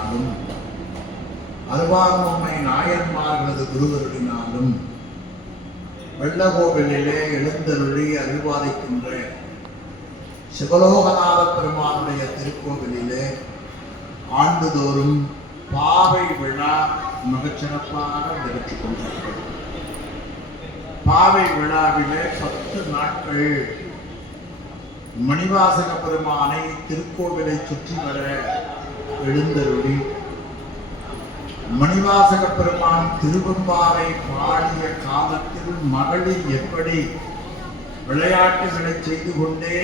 திருவருளினாலும் அருவார்மும்மை நாயன்மார்களது குருவருளினாலும் வெள்ளகோவிலே எழுந்தருளி அருள்வாதிக்கின்ற சிவலோகநாத பெருமானுடைய திருக்கோவிலிலே ஆண்டுதோறும் பாவை விழா மிகச்சிறப்பாக நடைபெற்றுக் கொண்டார்கள். பாவை விழாவிலே 10 நாட்கள் மணிவாசக பெருமானை திருக்கோவிலை சுற்றி வர எழுந்தருளி மணிவாசக பெருமான் திருவெம்பாவை பாடிய காலத்தில் மகளிர் எப்படி விளையாட்டுகளை செய்து கொண்டே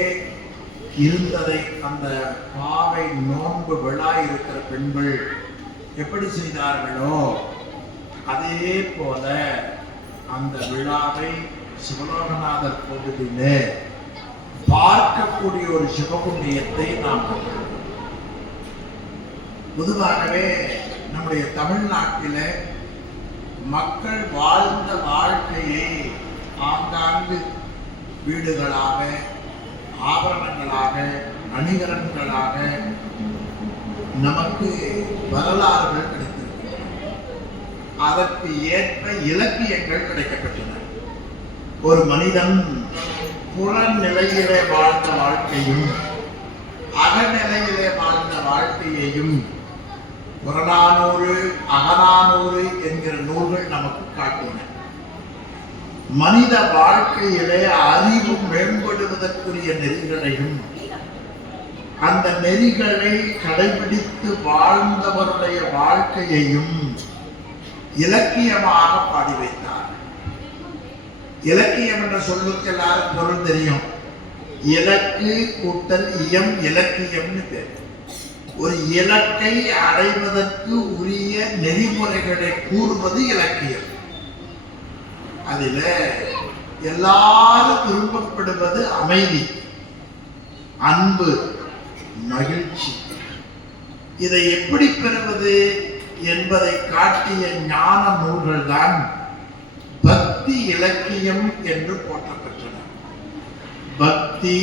இருந்ததை அந்த பாவை நோன்பு விழா இருக்கிற பெண்கள் எப்படி செய்தார்களோ அதே போல அந்த விழாவை சிவலோகநாதர் கோவிலிலே பார்க்கக்கூடிய ஒரு சிவபுண்ணியத்தை நாம் பொதுவாகவே நம்முடைய தமிழ்நாட்டில மக்கள் வாழ்ந்த வாழ்க்கையை ஆங்காங்கு வீடுகளாக ஆபரணங்களாக அணிகலன்களாக நமக்கு வரலாறுகள் கிடைத்திருக்கின்றன. அதற்கு ஏற்ப இலக்கியங்கள் கிடைக்கப்பட்டன. ஒரு மனிதன் புறநிலையிலே வாழ்ந்த வாழ்க்கையும் அகநிலையிலே வாழ்ந்த வாழ்க்கையையும் புறநானூறு அகநானூறு என்கிற நூல்கள் நமக்கு காட்டின. மனித வாழ்க்கையிலே அறிவு மேம்படுவதற்குரிய நெறிகளையும் அந்த நெறிகளை கடைபிடித்து வாழ்ந்தவருடைய வாழ்க்கையையும் இலக்கியமாக பாடி வைத்தார். இலக்கியம் என்ற சொல்லுக்கு எல்லாரும் பொருள் தெரியும். இலக்கு கூட்டல் இயம் இலக்கியம்னு பேர். ஒரு இலக்கை அடைவதற்கு உரிய நெறிமுறைகளை கூறுவது இலக்கியம். அதில் எல்லாரும் விரும்பப்படுவது அமைதி, அன்பு, மகிழ்ச்சி. இதை எப்படி பெறுவது என்பதை காட்டிய ஞான நூல்கள் தான் பக்தி இலக்கியம் என்று போற்றப்பட்டன. பக்தி,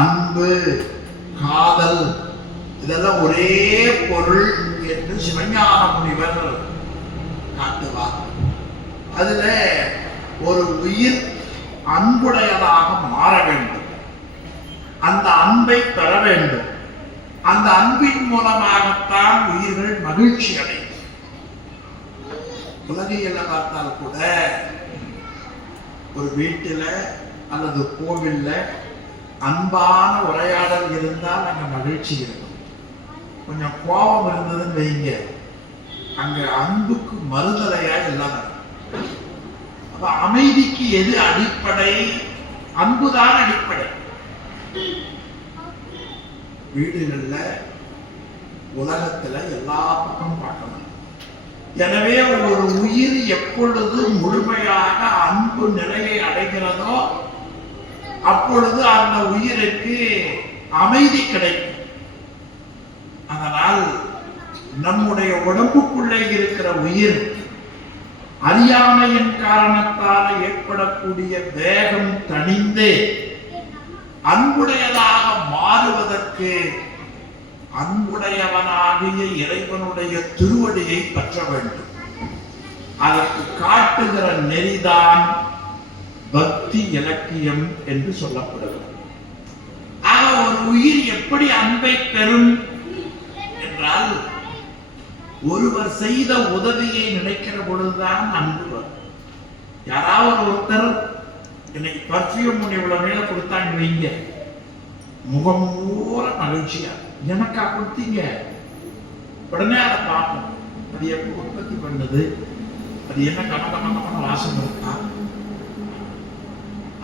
அன்பு, காதல் இதெல்லாம் ஒரே பொருள் என்று சிவஞான முனிவர் காட்டுவார். அதுல ஒரு உயிர் அன்புடையதாக மாற வேண்டும், அந்த அன்பை பெற வேண்டும். அந்த அன்பின் மூலமாகத்தான் உயிர்கள் மகிழ்ச்சி அடையும். உலகையில பார்த்தால் கூட ஒரு வீட்டில அல்லது கோவில்ல அன்பான உரையாடல் இருந்தால் அங்க மகிழ்ச்சி இருக்கும். கொஞ்சம் கோபம் இருந்ததுன்னு வைங்க, அங்க அன்புக்கு மறுதலையா எல்லாம் நடக்கும். அப்ப அமைதிக்கு எது அடிப்படை? அன்புதான் அடிப்படை. வீடுகள்ல உலகத்துல எல்லா பக்கமும் பார்க்கணும். எனவே ஒரு உயிர் எப்பொழுது முழுமையாக அன்பு நிலையை அடைகிறதோ அப்பொழுது அந்த உயிருக்கு அமைதி கிடைக்கும். அதனால் நம்முடைய உடம்புக்குள்ளே இருக்கிற உயிர் அறியாமையின் காரணத்தால் ஏற்படக்கூடிய வேகம் தணிந்து அன்புடையதாக மாறுவதற்கு அன்புடையவனாகிய இறைவனுடைய திருவடியை பற்ற வேண்டும். அதற்கு காட்டுகிற நெறிதான் பக்தி இலக்கியம் என்று சொல்லப்படுகிறது. ஆக ஒரு உயிர் எப்படி அன்பை பெறும் என்றால், ஒருவர் செய்த உதவியை நினைக்கிற பொழுதுதான் அன்பு வரும். யாராவது ஒருத்தர் இன்னைக்கு பர்ஃபியூம் இவ்வளவு மேல கொடுத்தாங்க வைங்க, முகம் பூர மகிழ்ச்சியா, எனக்கா கொடுத்தீங்க, உடனே அதை பார்ப்போம். அது எப்படி உற்பத்தி பண்ணது, அது என்ன கமகமகமான வாசம் இருக்கா.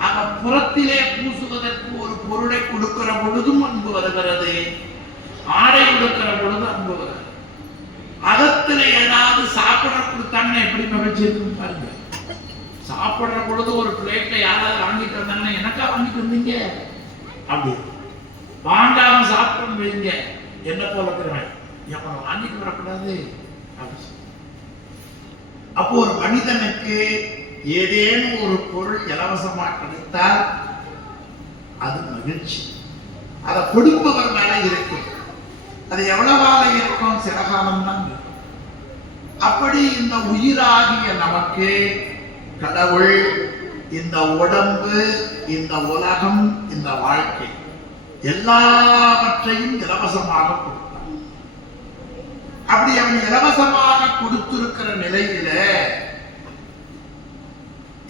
ஆக புறத்திலே பூசுவதற்கு ஒரு பொருளை கொடுக்கிற பொழுதும் அன்பு வருகிறது, ஆடை கொடுக்கிற பொழுது அன்பு வருகிறது. அகத்துல ஏதாவது சாப்பிட கொடுத்தாங்கன்னா எப்படி மகிழ்ச்சி இருக்குன்னு பாருங்க. சாப்பிடுற பொழுது ஒரு பிளேட்ல யாராவது வாங்கிட்டு வந்தாங்கன்னா, எனக்கா வாங்கிட்டு வந்தீங்க அப்படி. வாங்காம சாப்பிட்டு வைங்க, என்ன போல இருக்கிறவன் எவனை வாங்கிட்டு வரக்கூடாது. அப்போ ஒரு மனிதனுக்கு ஏதேனும் ஒரு பொருள் இலவசமாக கிடைத்தால் அது மகிழ்ச்சி. அதை கொடுப்பவர் மேல இருக்கும். அது எவ்வளவாக இருக்கும்? சில காலம்தான் இருக்கும். அப்படி இந்த உயிராகிய நமக்கு கடவுள் இந்த உடம்பு, இந்த உலகம், இந்த வாழ்க்கை எல்லாவற்றையும் இலவசமாக கொடுத்தான். அப்படி அவன் இலவசமாக கொடுத்திருக்கிற நிலையில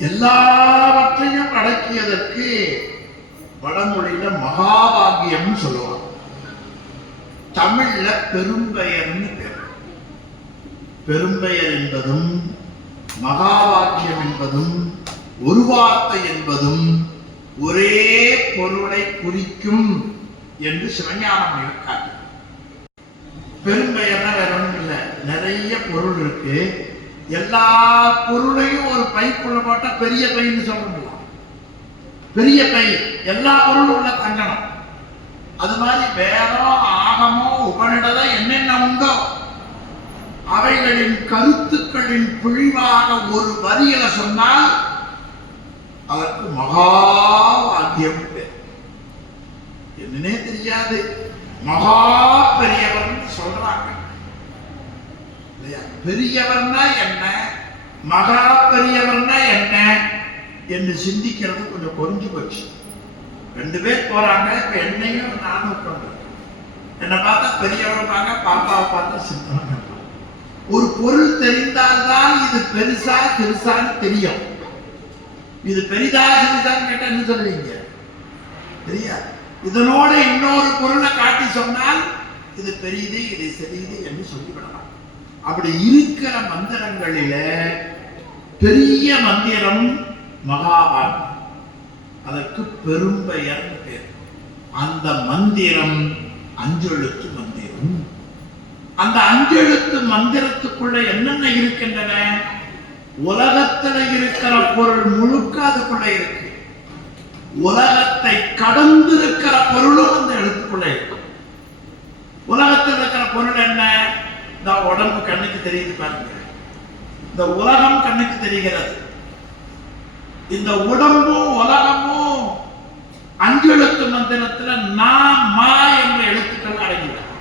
எல்லாவற்றையும் அடக்கியதற்கு வடமொழியில மகாபாகியம் சொல்லுவாங்க. தமிழ்ல பெரும்பெயர்னு பேர். பெரும்பெயர் என்பதும் மகாபாகியம் என்பதும் ஒரு வார்த்தை என்பதும் ஒரே பொருளை குறிக்கும் என்று சிவஞானம் இருக்காது. பெரும்பெயர்னா வேற ஒன்றும் இல்லை, நிறைய பொருள் இருக்கு. எல்லா பொருளையும் ஒரு பைக்குள்ள போட்டா பெரிய பைன்னு சொல்ல முடியும். பெரிய பை எல்லா பொருளும் உள்ள தங்கணும். அது மாதிரி வேதம், ஆகமோ, உபநிடதம் என்னென்ன உண்டோ அவைகளின் கருத்துக்களின் பிழிவாக ஒரு வரியில சொன்னால் அதற்கு மகாவாக்கியம் பேர். என்னன்னே தெரியாது, மகா பெரியவர் சொல்றாங்க இல்லையா? பெரியவர்னா என்ன, மகா பெரியவர்னா என்ன என்று சிந்திக்கிறது கொஞ்சம் குறைஞ்சு போச்சு. 2 பேர் போறாங்க. இப்ப என்னையும் நானும் உட்காந்து என்னை பார்த்தா பெரியவர்பாங்க, பாப்பாவை பார்த்தா சின்னவங்க. ஒரு பொருள் தெரிந்தால்தான் இது பெருசா சிறுசான்னு தெரியும். இது பெரிதா சிறுசான்னு கேட்டா என்ன சொல்லுவீங்க? தெரியாது. இதனோட இன்னொரு பொருளை காட்டி சொன்னால் இது பெரியது, இது சிறியது என்று சொல்லிவிடலாம். அப்படி இருக்கிற மந்திரங்களில பெரிய மந்திரம் மகாபாரதம். அதற்கு பெரும்பெயர் பேர். அந்த மந்திரம் 5 எழுத்து மந்திரம். அந்த 5 எழுத்து மந்திரத்துக்குள்ள என்னென்ன இருக்கின்றன? உலகத்துல இருக்கிற பொருள் முழுக்க அதுக்குள்ள இருக்கு. உலகத்தை கடந்து இருக்கிற பொருளும் அந்த எழுத்துக்குள்ள இருக்கு. உலகத்தில் இருக்கிற பொருள் என்ன? இந்த உடம்பு கண்ணுக்கு தெரியுது பாருங்க. இந்த உலகம் கண்ணுக்கு தெரிகிறது. இந்த உடம்பும் உலகமும் 5 எழுத்து மந்திரத்துல நான் மா என்ற எழுத்துக்கள் அடங்கிவிடும்.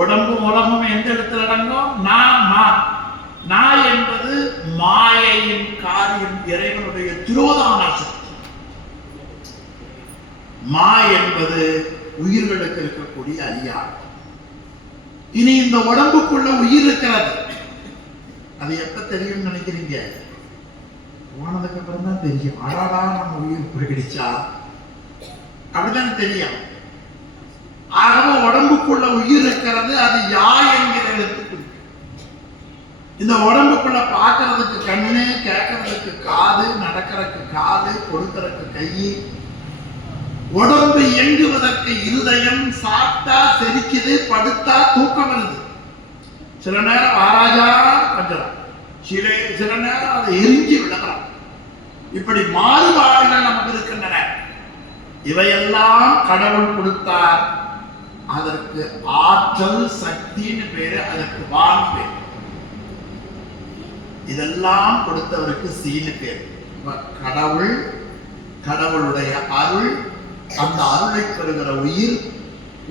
உடம்பும் உலகமும் எந்த எழுத்துல அடங்கும்? நான் மா. நான் என்பது மாயையின் காரியம், இறைவனுடைய திரோதான சக்தி. மா என்பது உயிர்களுக்கு இருக்கக்கூடிய அறியாமை. இனி இந்த உடம்புக்குள்ள உயிர் இருக்கிறது. அது எப்ப தெரியும் நினைக்கிறீங்க? போனதுக்கு அப்புறம் தான் தெரியும். அடாடா நம்ம உயிர் பிரகடிச்சா அப்படிதான் தெரியும். ஆகவே உடம்புக்குள்ள உயிர் இருக்கிறது. அது யா என்கிற எழுத்துக்கு. இந்த உடம்புக்குள்ள பார்க்கறதுக்கு கண்ணு, கேட்கறதுக்கு காது, நடக்கிறதுக்கு காது, கொடுக்கறதுக்கு கை, உடம்பு இயங்குவதற்கு இருதயம், சாப்பிட்டா செரிக்குது, படுத்தா தூக்கம் வருது. சில நேரம் ஆராஜா பஞ்சலாம், சில நேரம் அதை எரிஞ்சு விடலாம். இப்படி மாறுபாடுகள் நமக்கு இருக்கின்றன. இவையெல்லாம் கடவுள் கொடுத்தார். அதற்கு ஆற்றல், சக்தின்னு பேரு, அதற்கு வான் பேர். இதெல்லாம் கொடுத்தவருக்கு சீனு பேர். கடவுள், கடவுளுடைய அருள், அந்த அருளை பெறுகிற உயிர்,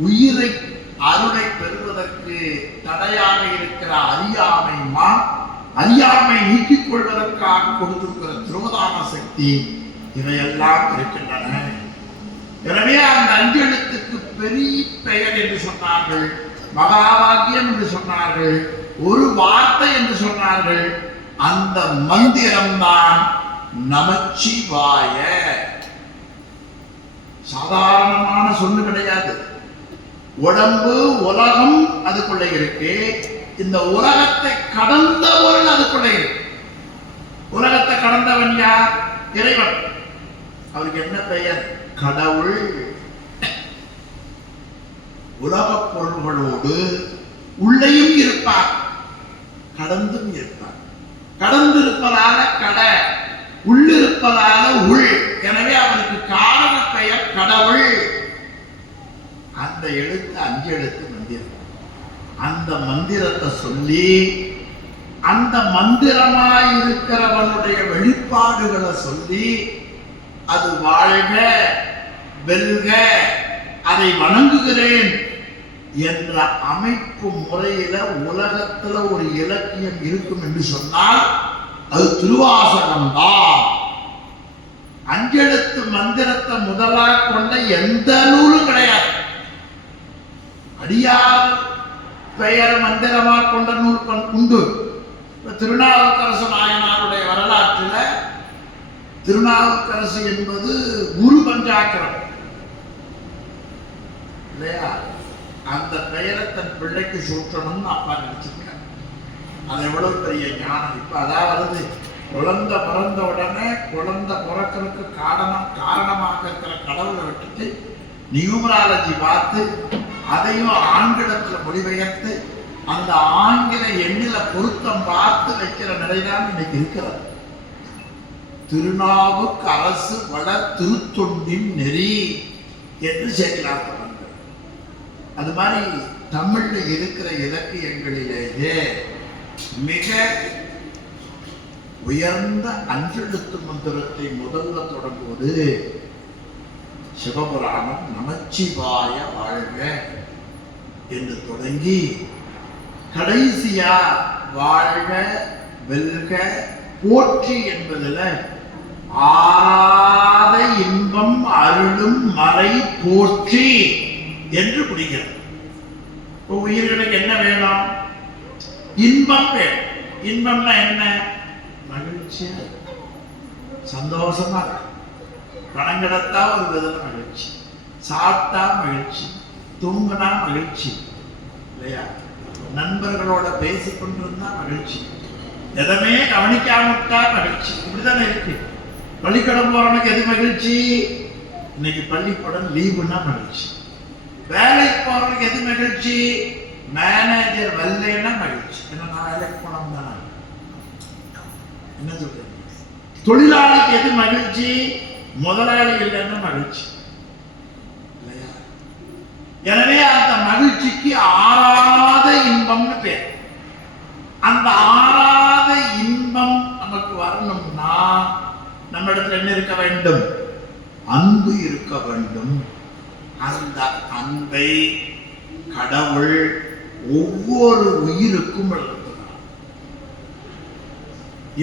உயிரை அருளை பெறுவதற்கு தடையாக இருக்கிற அறியாமை மா, அறியாமை நீக்கிக் கொள்வதற்காக கொடுத்திருக்கிற திரோதான சக்தி, இவையெல்லாம் இருக்கின்றன. எனவே அந்த 5 எழுத்துக்கு பெரிய பெயர் என்று சொன்னார்கள், மகாபாகியம் என்று சொன்னார்கள், ஒரு வார்த்தை என்று சொன்னார்கள். அந்த மந்திரம்தான் நமச்சிவாய. சாதாரணமான சொல்லு கிடையாது. உடம்பு உலகம் அதுக்குள்ள இருக்கு. இந்த உலகத்தை கடந்த பொருள் அதுக்குள்ள இருக்கு. உலகத்தை கடந்தவன் யார்? இறைவன். அவருக்கு என்ன பெயர்? கடவுள். உலக பொருள்களோடு உள்ளேயும் இருப்பார், கடந்தும் இருப்பார். கடந்திருப்பதால கட, உள்ளிருப்பதால உள். எனவே அவருக்கு காரண பெயர் கடவுள். அந்த எழுத்து 5 எழுத்து மந்திரம். அந்த மந்திரத்தை சொல்லி அந்த மந்திரமாயிருக்கிறவனுடைய வெளிப்பாடுகளை சொல்லி அது வாழ்க வெல்க, அதை வணங்குகிறேன் என்ற அமைப்பு முறையில உலகத்துல ஒரு இலக்கியம் இருக்கும் என்று சொன்னால் அது திருவாசகம்தான். அஞ்செழுத்து மந்திரத்தை முதலாக கொண்ட எந்த நூலும் கிடையாது. அடியார் பெயர் மந்திரமா கொண்ட நூல் உண்டு. திருநாவுக்கரசு நாயனாருடைய வரலாற்றில் திருநாவுக்கரசு என்பது குரு பஞ்சாக்கரம் இல்லையா? அந்த பெயரை தன் பிள்ளைக்கு சூட்டணும்னு அப்பா நினைச்சிருக்காங்க. அது எவ்வளவு பெரிய ஞானம். இப்ப அதாவது குழந்தை பிறந்த உடனே குழந்தை பிறக்கிறதுக்கு காரணமாக இருக்கிற கடவுளை விட்டுட்டு நியூமராலஜி பார்த்து அதையும் ஆங்கிலத்துல மொழிபெயர்த்து அந்த ஆங்கில எண்ணில பொருத்தம் பார்த்து வைக்கிற நிலைதான் இன்னைக்கு இருக்கிறது. திருநாவுக்கரசு வளர் திருத்தொண்டின் நெறி என்று சேர்க்கிறார். அது மாதிரி தமிழ்ல இருக்கிற இலக்கியங்களிலேயே மிக உயர்ந்த அஞ்செழுத்து மந்திரத்தை முதல்ல தொடங்குவது சிவபுராணம் நமச்சிவாய வாழ்க என்று தொடங்கி கடைசியா வாழ்க வெல்க போற்றி என்பதுல ஆராத இன்பம் அருளும் மறை போற்றி என்று பிடிக்கிறது. உயிர்களுக்கு என்ன வேணும்? இன்பம் வேணும். இன்பம்னா என்ன? மகிழ்ச்சியா சந்தோஷமா இருக்கு. பணம் கிடைத்தா ஒரு விதத்துல மகிழ்ச்சி, சாப்பிட்டா மகிழ்ச்சி, தூங்கினா மகிழ்ச்சி இல்லையா? நண்பர்களோட பேசிக்கொண்டிருந்தா மகிழ்ச்சி, எதமே கவனிக்காம விட்டா மகிழ்ச்சி. இப்படிதானே இருக்கு. பள்ளிக்கூடம் போறவனுக்கு எது மகிழ்ச்சி? இன்னைக்கு பள்ளிக்கூடம் லீவுன்னா மகிழ்ச்சி. வேலைக்கு போறவனுக்கு எது மகிழ்ச்சி? மேனேஜர் வரலன்னா மகிழ்ச்சி. ஏன்னா நான் வேலைக்கு போனோம் தானே. என்ன சொல்றேன்? தொழிலாளிக்கு எது மகிழ்ச்சி? முதலாளி இல்லைன்னா மகிழ்ச்சி இல்லையா? எனவே அந்த மகிழ்ச்சிக்கு ஆறாத இன்பம்னு பேர். அந்த ஆறாத இன்பம் நமக்கு வரணும்னா நம்ம இடத்துல என்ன இருக்க வேண்டும்? அன்பு இருக்க வேண்டும். அந்த அன்பை கடவுள் ஒவ்வொரு உயிருக்கும் வளர்த்துகிறான்.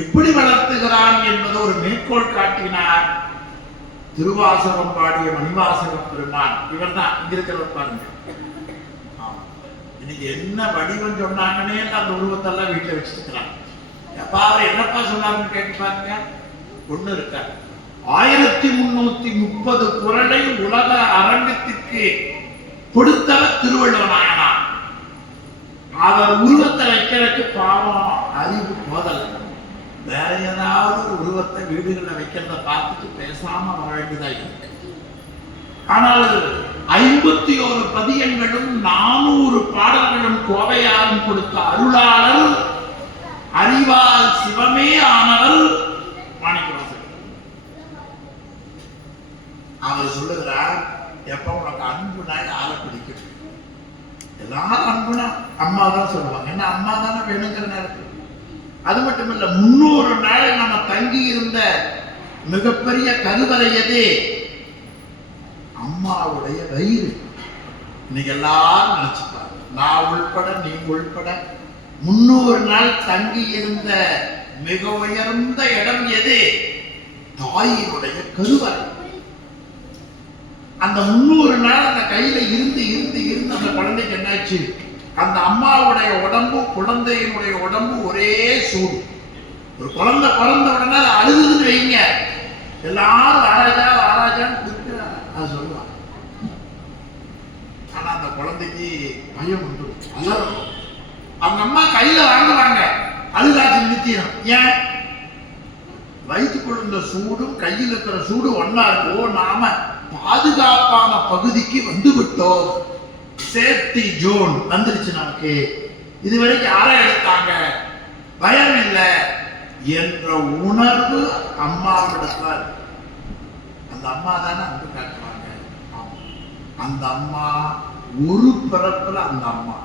எப்படி வளர்த்துகிறான் என்பது ஒரு மேற்கோள் காட்டினார் திருவாசகம் பாடிய மணிவாசகம் பெருமான். இவர் தான் இங்க இருக்கிறவர் பாருங்க. இன்னைக்கு என்ன வடிவம் சொன்னாங்கன்னே அந்த உருவத்தெல்லாம் வீட்டுல வச்சிருக்கிறாங்க. எப்பா அவர் என்னப்பா சொன்னாருன்னு கேட்டு பாருங்க. ஒண்ணு இருக்காரு. 1330 குறளை உலக அரங்கத்திற்கு கொடுத்தவர் திருவள்ளுவனாயனா. அவர் உருவத்தை வைக்கிறதுக்கு பாவம் அறிவு போதல். வேற ஏதாவது ஒரு உருவத்தை வீடுகளில் வைக்கிறத பார்த்துட்டு பேசாம வர வேண்டியதா இருக்கு. ஆனால் 51 பதியங்களும் 400 பாடல்களும் கோவையாரும் கொடுத்த அருளாளர், அறிவால் சிவமே ஆனவர் மாணிக்கவாசகர். அவர் சொல்லுகிறார், எப்ப உனக்கு அன்புனா யாரை பிடிக்கும்? எல்லாரும் அன்புனா அம்மா தான் சொல்லுவாங்க. ஏன்னா அம்மா தானே வேணுங்கிற நேரத்தில். அது மட்டும் இல்ல, 300 நாள் நம்ம தங்கி இருந்த மிகப்பெரிய கருவறை எது? அம்மாவுடைய வயிறு. இன்னைக்கு எல்லாரும் நினைச்சுப்பாங்க, நான் உள்பட நீ உள்பட 300 நாள் தங்கி இருந்த மிக உயர்ந்த இடம் எது? தாயினுடைய கருவறை. அந்த 300 நாள் அந்த கையில இருந்து இருந்து இருந்து அந்த குழந்தைக்கு என்னாச்சு? அந்த அம்மாவுடைய உடம்பு குழந்தையினுடைய உடம்பு ஒரே சூடு. ஒரு குழந்தை பிறந்த உடனே அதை அழுதுன்னு வைங்க, எல்லாரும் ஆராஜா ஆராஜான்னு அது சொல்லுவாங்க. ஆனா அந்த குழந்தைக்கு பயம் உண்டு, அலறும். அவங்க அம்மா கையில வாங்குவாங்க, அழுதாச்சு நிறுத்திடும். ஏன்? வயிற்றுக்குள்ள இந்த சூடும் கையில் இருக்கிற சூடு ஒன்னா இருக்கோ, நாம பாதுகாப்பான பகுதிக்கு வந்து விட்டோம், சேஃப்டி ஜோன் வந்துருச்சு நமக்கு, இதுவரைக்கும் யாரை எடுத்தாங்க, பயம் இல்லை என்ற உணர்வு அம்மாவிடத்துல. அந்த அம்மா தானே அன்பு காட்டுவாங்க. அந்த அம்மா ஒரு பிறப்புல அந்த அம்மா.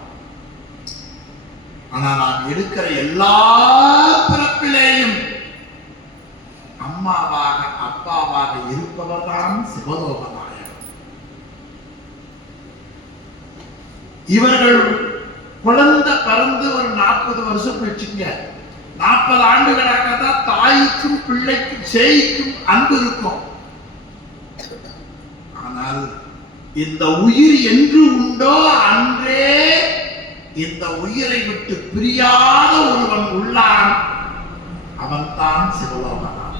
ஆனா நான் எடுக்கிற எல்லா பிறப்பிலேயும் அம்மாவாக அப்பாவாக இருப்பவர் தான் சிவலோகநாயகர். இவர்கள் குழந்தை பிறந்து ஒரு 40 வருஷம் வச்சுங்க, 40 ஆண்டுகளாக தான் தாய்க்கும் பிள்ளைக்கும் சேய்க்கும் அன்பு இருக்கும். ஆனால் இந்த உயிர் என்று உண்டோ அன்றே இந்த உயிரை விட்டு பிரியாத ஒருவன் உள்ளான், அவன்தான் சிவலோகனான்.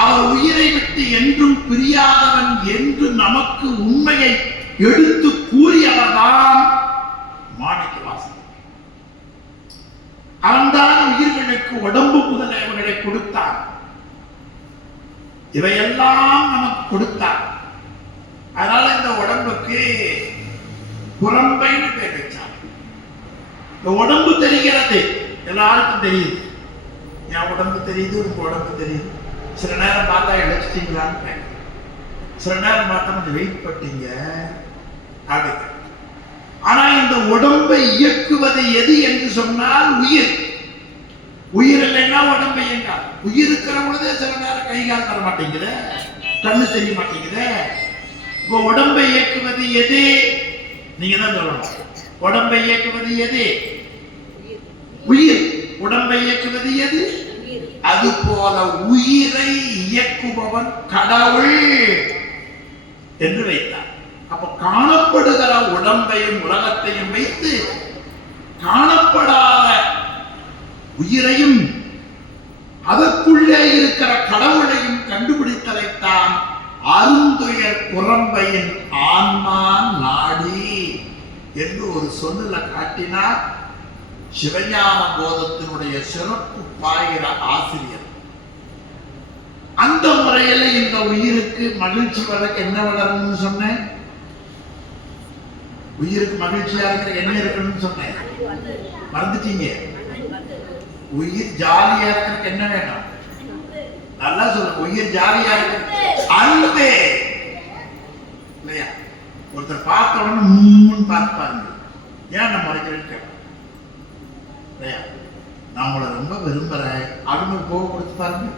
அவர் உயிரை விட்டு என்றும் பிரியாதவன் என்று நமக்கு உண்மையை எடுத்து கூறியவர்தான் மாணிக்கவாசகர். அவன்தான் உயிர்களுக்கு உடம்பு முதலியவர்களை கொடுத்தான். இவையெல்லாம் நமக்கு கொடுத்தார். அதனால இந்த உடம்புக்கு புறம்பைன்னு பேர் வச்சார். இந்த உடம்பு தெரிகிறது, எல்லாருக்கும் தெரியுது. என் உடம்பு தெரியுது, உங்க உடம்பு தெரியுது. சில நேரம் பார்த்தா இழைச்சிட்டீங்களான்னு, சில நேரம் பார்த்தா கொஞ்சம் வெயிட் பட்டீங்க அப்படி. ஆனா இந்த உடம்பை இயக்குவது எது என்று சொன்னால் உயிர். உயிர் இல்லைன்னா உடம்பை இயங்காது. உயிர் இருக்கிற பொழுது சில நேரம் கை கால் தர மாட்டேங்குது, கண்ணு தெரிய மாட்டேங்குது. இப்போ உடம்பை இயக்குவது எது? நீங்க தான் சொல்லணும். உடம்பை இயக்குவது எது? உயிர். உடம்பை இயக்குவது எது? அது போல உயிரை இயக்குபவன் கடவுள் என்று வைத்தார். அப்ப காணப்படுகிற உடம்பையும் உலகத்தையும் வைத்து காணப்படாத உயிரையும் அதற்குள்ளே இருக்கிற கடவுளையும் கண்டுபிடித்தலைத்தான் அருந்துயர் குரம்பையின் ஆன்மா நாடி என்று ஒரு சொல்லுல காட்டினார் சிவஞான போதத்தினுடைய சிறப்பு பாயிர ஆசிரியர். அந்த முறையில் இந்த உயிருக்கு மகிழ்ச்சி வளர்க்க என்ன வளரணும்னு சொன்னேன்? உயிருக்கு மகிழ்ச்சியா இருக்கிற என்ன இருக்கணும்னு சொன்னேன், மறந்துட்டீங்க. உயிர் ஜாலியா இருக்கிறதுக்கு என்ன வேணும்? நல்லா சொல்லுங்க. உயிர் ஜாலியா இருக்கிறது அன்பே இல்லையா? ஒருத்தர் பார்த்த உடனே மூணு பார்த்து பாருங்க, ஏன் நம்ம மறைக்கிறேன்னு கேட்போம் இல்லையா? நான் உங்களை ரொம்ப விரும்புறேன் அப்படின்னு போக கொடுத்து பாருங்க.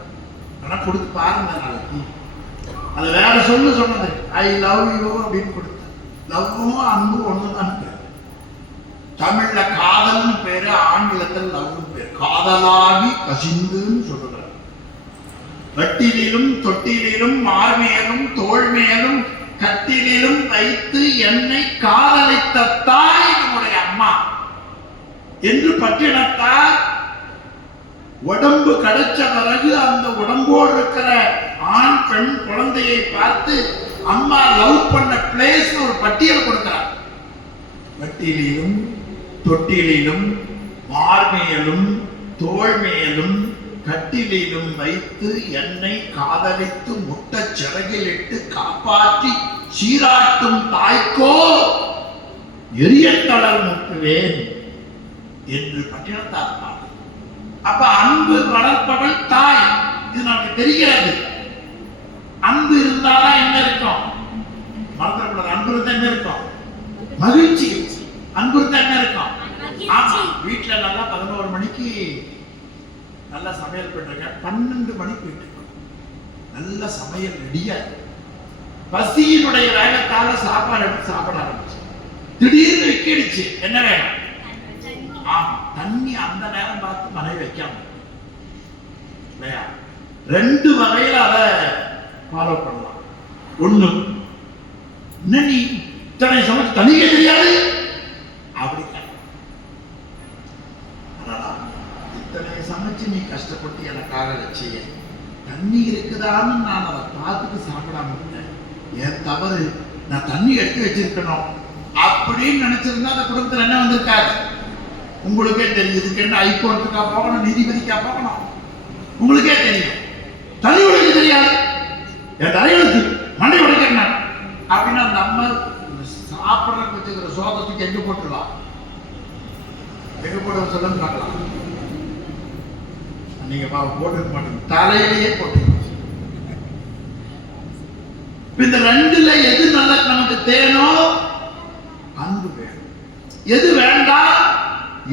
ஆனா கொடுத்து பாருங்க நாளைக்கு. அது வேற சொன்னது ஐ லவ் யூ அப்படின்னு கொடுத்தேன். லவ்வும் அன்பும் ஒண்ணுதான் பேரு. தமிழ்ல காதல்னு பேரு, ஆங்கிலத்தில் லவ்னு பேரு. காதலாகி கசிந்துன்னு சொல்றாரு. வெட்டிலும் தொட்டிலும் மார்மேலும் தோல்மேலும் கட்டிலும் வைத்து என்னை காதலித்த தாய் நம்முடைய அம்மா என்று பட்டினத்தார். உடம்பு கிடைச்ச பிறகு அந்த உடம்போடு இருக்கிற ஆண் பெண் குழந்தையை பார்த்து அம்மா லவ் பண்ண பிளேஸ் ஒரு பட்டியல் கொடுக்கிறார். வெட்டிலும் தொட்டிலும் மார்மேலும் தோல்மேலும் கட்டிலும் வைத்து என்னை காதலித்து முட்ட சிறகில் இட்டு காப்பாற்றி சீராட்டும் தாய்க்கோ எரியத்தளர் முட்டுவேன் என்று பட்டினத்தார். அப்ப அன்பு வளர்ப்பவள் தாய். இது நமக்கு தெரிகிறது. அன்பு இருந்தாலும் என்ன இருக்கும்? மறந்துடக்கூடாது. அன்பு இருந்தா என்ன இருக்கும்? மகிழ்ச்சி. அன்பு இருந்தா என்ன இருக்கும்? ஆமா. வீட்டுல நல்லா 11 மணிக்கு நல்லா சமையல் பண்றாங்க, 12 மணிக்கு வீட்டுக்கு நல்ல சமையல் ரெடியா. பசியினுடைய வேகத்தால சாப்பாடு எடுத்து சாப்பிட ஆரம்பிச்சு. திடீர்னு விக்கிடுச்சு. என்ன வேணும்? தண்ணி. அந்த நேரம் பார்த்து மனைவி வைக்காம இல்லையா? 2 வகையில அதை ஃபாலோ பண்ணலாம். ஒண்ணு, என்ன நீ இத்தனை சமைச்சு தண்ணியே தெரியாது அப்படி. இத்தனை சமைச்சு நீ கஷ்டப்பட்டு எனக்காக வச்சிய தண்ணி இருக்குதான்னு நான் அதை பார்த்துட்டு சாப்பிடாம இருந்தேன். என் தவறு. நான் தண்ணி எடுத்து வச்சிருக்கணும் அப்படின்னு நினைச்சிருந்தா அந்த குடும்பத்தில் என்ன வந்திருக்காரு? உங்களுக்கே தெரியும். இதுக்கு என்ன ஹைகோர்ட்டுக்கா போகணும், நீதிபதிக்கா போகணும்? உங்களுக்கே தெரியும். தனி உடைக்க தெரியாது, என் தலைவருக்கு மண்டை உடைக்கிறேன் அப்படின்னா நம்ம சாப்பிட்றதுக்கு வச்சுக்கிற சோகத்துக்கு எங்க போட்டுடலாம்? எங்க போட்டு சொல்ல பார்க்கலாம். நீங்க போட்டுக்க மாட்டீங்க, தலையிலேயே போட்டு. இந்த 2ல எது நல்ல நமக்கு தேனும்? அன்பு வேணும். எது வேண்டாம்?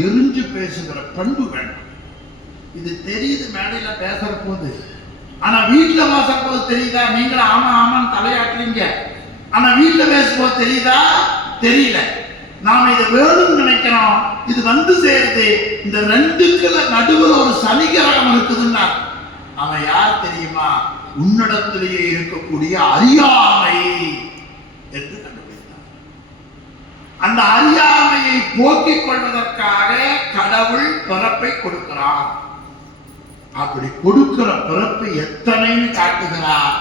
எரிஞ்சு பேசுகிற பண்பு வேண்டாம். இது தெரியுது மேடையில பேசுற போது. ஆனா வீட்டுல பேசுற போது தெரியுதா? நீங்களும் ஆமா ஆமான்னு தலையாட்டுறீங்க. ஆனா வீட்டுல பேசும்போது தெரியுதா? தெரியல. நாம இதை வேணும்னு நினைக்கிறோம், இது வந்து சேருது. இந்த ரெண்டுக்குள்ள நடுவில் ஒரு சனிகிரகம் இருக்குதுன்னா அவன் யார் தெரியுமா? உன்னிடத்திலேயே இருக்கக்கூடிய அறியாமை என்று கண்டுபிடித்தான். அந்த அறியாமையை போக்கிக் கொள்வதற்காக கடவுள் பிறப்பை கொடுக்கிறார். அப்படி கொடுக்கிற பிறப்பு எத்தனைன்னு காட்டுகிறார்.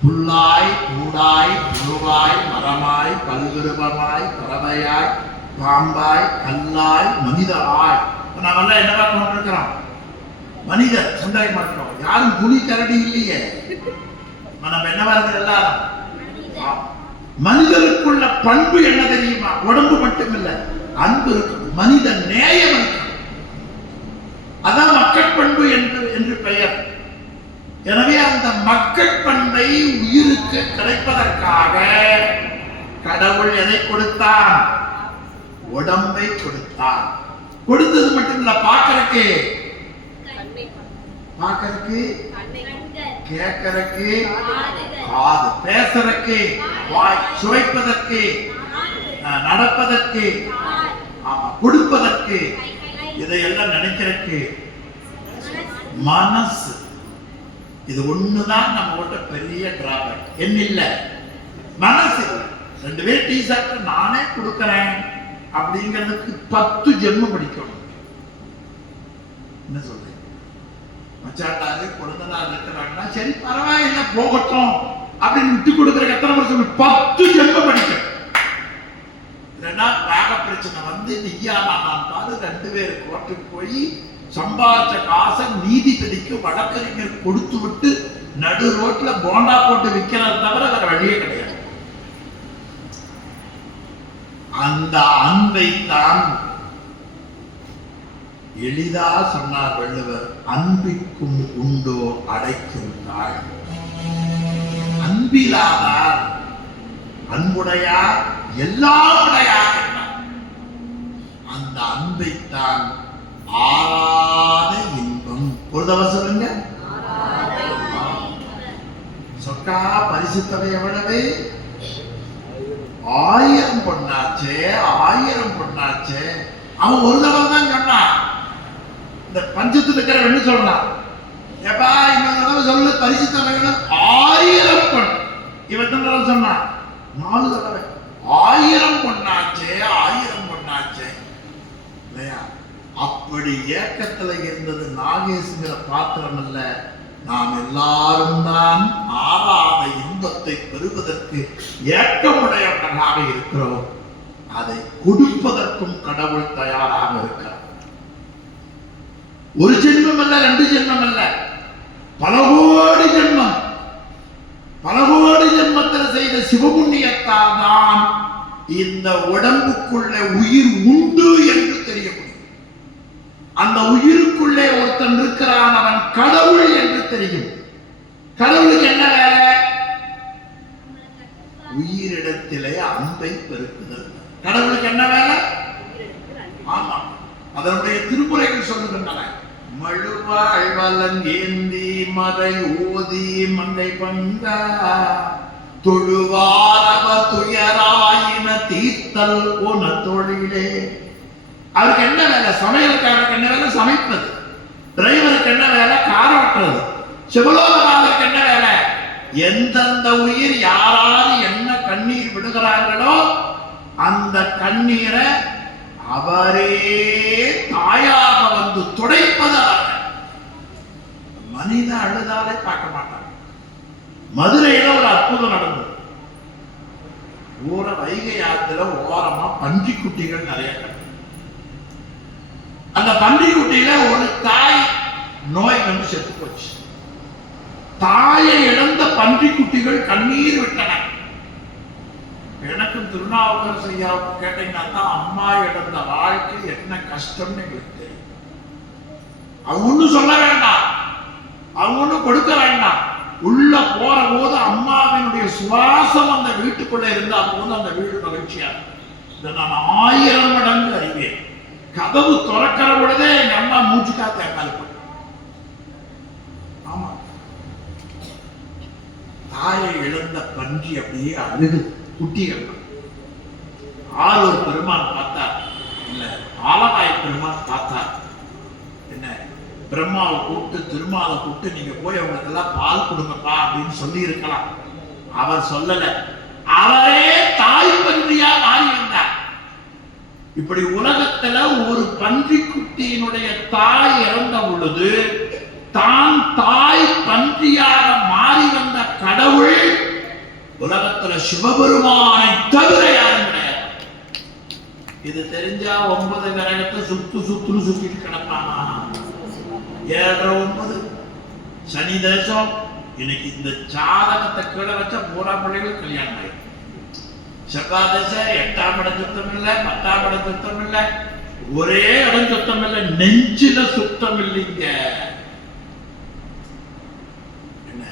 புல்லாய் பூடாய் புழுவாய் மரமாய் பல்விருபமாய் பறவையாய் பாம்பாய் கல்லாய் மனிதராய். நாமெல்லாம் என்ன பார்க்க இருக்கிறோம்? மனிதர் சந்தேகம் மாற்றோம். யாரும் புலி கரடி இல்லையே. நம்ம என்ன வருது? எல்லாரும் மனிதருக்குள்ள பண்பு என்ன தெரியுமா? உடம்பு மட்டும் இல்ல, அன்பு இருக்கும், மனித நேயம் இருக்கும். அதான் மக்கள் பண்பு என்று பெயர். எனவே அந்த மக்கள் பண்பை உயிருக்கு கிடைப்பதற்காக கடவுள் எதை கொடுத்தான்? உடம்பை கொடுத்தான். கொடுத்தது மட்டும் இல்ல, பார்க்கறதுக்கு, கேட்கறதுக்கு காது, பேசுறதுக்கு வாய், சுவைப்பதற்கு, நடப்பதற்கு, கொடுப்பதற்கு, இதையெல்லாம் நினைக்கிறதுக்கு மனசு. இது ஒண்ணுதான் நம்ம கிட்ட பெரிய டிராபேக். என்ன இல்ல? மனசு. 2 பேர் டீ சாப்பிட்டு நானே கொடுக்கறேன் அப்படிங்கிறதுக்கு 10 ஜென்மம் படிக்கணும். என்ன சொல்றேன்? மச்சாட்டாரு குழந்தைனார் இருக்கிறாங்கன்னா சரி பரவாயில்ல போகட்டும் அப்படின்னு விட்டு கொடுக்கறதுக்கு எத்தனை வருஷம்? 10 ஜென்மம் படிக்கணும். இல்லைன்னா பாக பிரச்சனை வந்து நீயா நான் பாரு 2 பேர் கோர்ட்டுக்கு போய் சம்பாதிச்ச காசை நீதிபதிக்கு வழக்கறிஞர் கொடுத்து விட்டு நடு ரோட்ல போண்டா போட்டு விற்கிறது தவிர வேற வழியே கிடையாது. அந்த அன்பை தான் எளிதா சொன்னார் வள்ளுவர். அன்பிற்கும் உண்டோ அடைக்கும் தாழ். அன்பிலாதார் அன்புடையார் எல்லாம் உடையார். அந்த அன்பைத்தான் ஆறாத இன்பம். ஒரு தவறு சொல்லுங்க. சொக்கா பரிசுத்தவை எவ்வளவு? 1000 பொண்ணாச்சே, 1000 பொண்ணாச்சே. அவன் ஒரு தடவை தான் சொன்னான். இந்த பஞ்சத்துல இருக்கிற என்ன சொல்றான்? ஏப்பா இன்னொரு தடவை சொல்லு, பரிசுத்தவை 1000 பொன். இவன் தடவை சொன்னான் 4 தடவை. 1000 பொண்ணாச்சே, 1000 பொண்ணாச்சே இல்லையா? அப்படி ஏக்கத்துல இருந்தது நாகேசுங்கிற பாத்திரம் அல்ல. நாம் எல்லாரும் தான் ஆறாத இன்பத்தை பெறுவதற்கு ஏக்கமுடையவர்களாக இருக்கிறோம். அதை கொடுப்பதற்கும் கடவுள் தயாராக இருக்கிறார். ஒரு ஜென்மம் அல்ல, 2 ஜென்மம் அல்ல, பல கோடி ஜென்மம். பல கோடி ஜென்மத்தில் செய்த சிவபுண்ணியத்தால் தான் இந்த உடம்புக்குள்ள உயிர் உண்டு என்று தெரிய முடியும். அந்த உயிருக்குள்ளே ஒருத்தன் இருக்கிறான், அவன் கடவுள் என்று தெரியும். கடவுளுக்கு என்ன வேலை? உயிரிடத்திலே அன்பை பெருக்குதல். கடவுளுக்கு என்ன வேலை? ஆமா, அதனுடைய திருமுறைகள் சொல்லுகின்றன. மழுவாழ் வலன் ஏந்தி மறை ஓதி மங்கை பங்கா தொழுவாரவ துயராயின தீர்த்தல் போன தொழிலே. அவருக்கு என்ன வேலை? சமையல்காரருக்கு என்ன வேலை? சமைப்பது. டிரைவருக்கு என்ன வேலை? கார் ஓட்டுறது. சிவலோகநாதருக்கு என்ன வேலை? எந்தெந்த உயிர் யாராரு என்ன கண்ணீர் விடுகிறார்களோ அந்த கண்ணீரை அவரே தாயாக வந்து துடைப்பது. மனித அழுதாலே பார்க்க மாட்டாங்க. மதுரையில ஒரு அற்புதம் நடந்தது. ஊர வைகை ஆத்துல ஓரமா பன்றி குட்டிகள் நிறைய கிடக்கு. அந்த பன்றி குட்டியில ஒரு தாய் நோய் வந்து செத்து போச்சு. தாயை இழந்த பன்றி குட்டிகள் கண்ணீர் விட்டன. எனக்கும் திருநாவுக்கரசு ஐயாவுக்கு கேட்டீங்கன்னா அம்மா இழந்த வாழ்க்கை என்ன கஷ்டம்னு எங்களுக்கு தெரியும். அவங்க ஒன்னும் சொல்ல வேண்டாம், அவங்க ஒன்னும் கொடுக்க வேண்டாம். உள்ள போற போது அம்மாவினுடைய சுவாசம் அந்த வீட்டுக்குள்ள இருந்தா போது அந்த வீடு மகிழ்ச்சியா. இதை நான் 1000 மடங்கு அறிவேன். கதவு திறக்கிற பொழுதே எங்க அம்மா மூச்சு காத்து எங்கால். ஆமா, தாயை இழந்த பன்றி அப்படியே அழுகு. குட்டிகள் ஆளூர் பெருமான் பார்த்தார், இல்ல ஆலவாய் பெருமான் பார்த்தார். என்ன, பிரம்மாவை கூப்பிட்டு திருமாலை கூப்பிட்டு நீங்க போய் அவங்களுக்கு எல்லாம் பால் கொடுங்கப்பா அப்படின்னு சொல்லி இருக்கலாம். அவர் சொல்லல, அவரே தாய் பன்றியா மாறி வந்தார். இப்படி உலகத்துல ஒரு பன்றி குட்டியினுடைய தாய் இறந்த பொழுது தான் தாய் பன்றியாக மாறி வந்த கடவுள் உலகத்துல சிவபெருமானை தவிர யாரும் கிடையாது. இது தெரிஞ்சா 9 கிரகத்தை சுத்துன்னு சுத்திட்டு கிடப்பானா? 7 9 சனி தேசம். இன்னைக்கு இந்த ஜாதகத்தை கீழே வச்ச பூரா பிள்ளைகள் கல்யாணம் ஆயிடும். செவ்வாய் தேச 8ஆம் இடம் சுத்தம் இல்லை, 10ஆம் இடம் சுத்தம் இல்லை, ஒரே இடம் சுத்தம் இல்லை, நெஞ்சில சுத்தம் இல்லைங்க. என்ன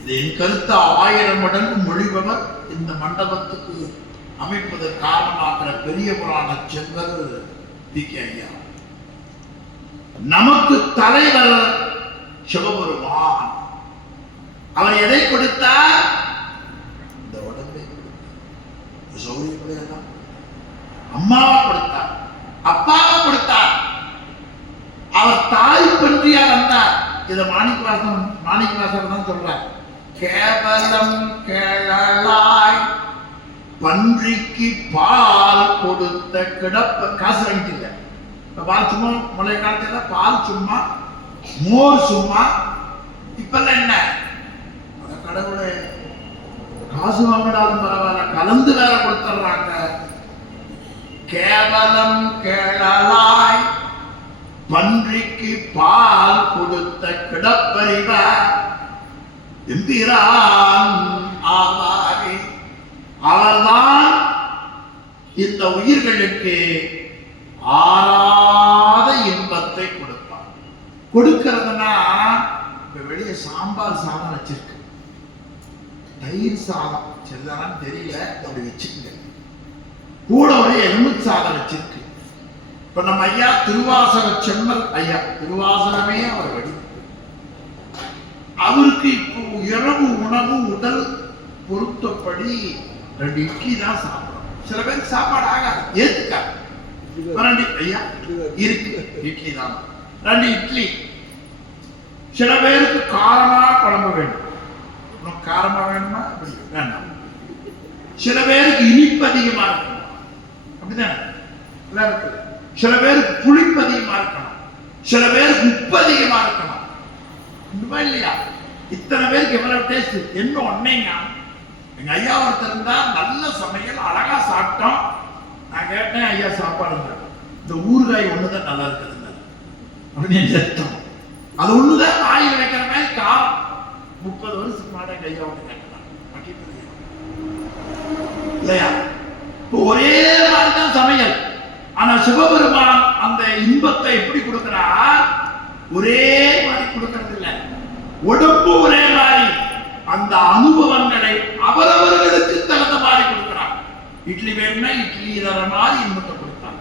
இது என் கருத்து 1000 மடங்கு மொழிபவர் இந்த மண்டபத்துக்கு அமைப்பதற்கு காரணமாகிற பெரிய புராண செல்வர் பி.கே. ஐயா. நமக்கு தலைவர் சிவபெருமான். அவர் எதை கொடுத்தார்? இந்த உடம்பை சௌரியப்படையெல்லாம் அம்மாவா கொடுத்தார், அப்பாவா கொடுத்தார். அவர் தாய் பன்றியா வந்தார். இத மாணிக்கவாசகர் தான் சொல்றார். கேவலம் கேளாய் பன்றிக்கு பால் கொடுத்த கிடப்ப. காசு வாங்கிட்டு இல்லை, பால் சும்மா முளைய காலத்துல பால் சும்மா, மோர் சும்மா. இப்பெல்லாம் என்ன, கடவுளை காசு வாங்கினாலும் பரவாயில்ல, கலந்து வேற கொடுத்துறாங்க. கேவலம் கேளாய் பன்றிக்கு பால் கொடுத்த கிடப்பறிவ எம்பிரான் ஆவாரே. அவர்தான் இந்த உயிர்களுக்கு ஆறாத இன்பத்தை கொடுப்பார். கொடுக்கிறதுனா இப்ப வெளியே சாம்பார் சாதம் வச்சிருக்கு, தயிர் சாதம் சரிதானான்னு தெரியல, அப்படி வச்சுக்கங்க. கூட ஒரு எலும்பு சாதம் வச்சிருக்கு. இப்ப நம்ம ஐயா திருவாசக செம்மல் ஐயா, திருவாசகமே அவர் வடி. அவருக்கு இப்போ இரவு உணவு உடல் பொருத்தப்படி 2 இட்லி தான் சாப்பிடும். சில பேருக்கு சாப்பாடு ஆகாது, ஏத்துக்காது. ஐயா இருக்கு இட்லி தான், 2 இட்லி. சில பேருக்கு காரமா குழம்பு வேண்டும், காரமா வேணுமா அப்படி வேண்டாம். சில பேருக்கு இனிப்பு அதிகமா இருக்கணும், அப்படிதானே? சில பேருக்கு புளிப்பு அதிகமா இருக்கணும், சில பேருக்கு உப்பு அதிகமா இருக்கணும், இல்லையா? இத்தனை பேருக்கு எவ்வளவு டேஸ்ட் என்ன ஒன்னேங்க. எங்க ஐயா ஒருத்தர் இருந்தா, நல்ல சமையல், அழகா சாப்பிட்டோம். நான் கேட்டேன், ஐயா சாப்பாடு இந்த ஊறுகாய் ஒண்ணுதான் நல்லா இருக்குதுங்க அப்படின்னு அர்த்தம். அது ஒண்ணுதான் வாயில் வைக்கிற மாதிரி காரம். 30 வருஷத்துக்கு மாட கையா ஒன்று கேட்கலாம் இல்லையா? ஒரே மாதிரிதான் சமையல். ஆனா சிவபெருமான் அந்த இன்பத்தை எப்படி கொடுக்கிறார்? ஒரே மாதிரி கொடுக்கறது இல்லை, உடம்பு ஒரே மாதிரி. அந்த அனுபவங்களை அவரவர்களுக்கு தகுந்த மாதிரி கொடுக்கிறார். இட்லி வேணும்னா இட்லி தர மாதிரி இன்பத்தை கொடுத்தார்,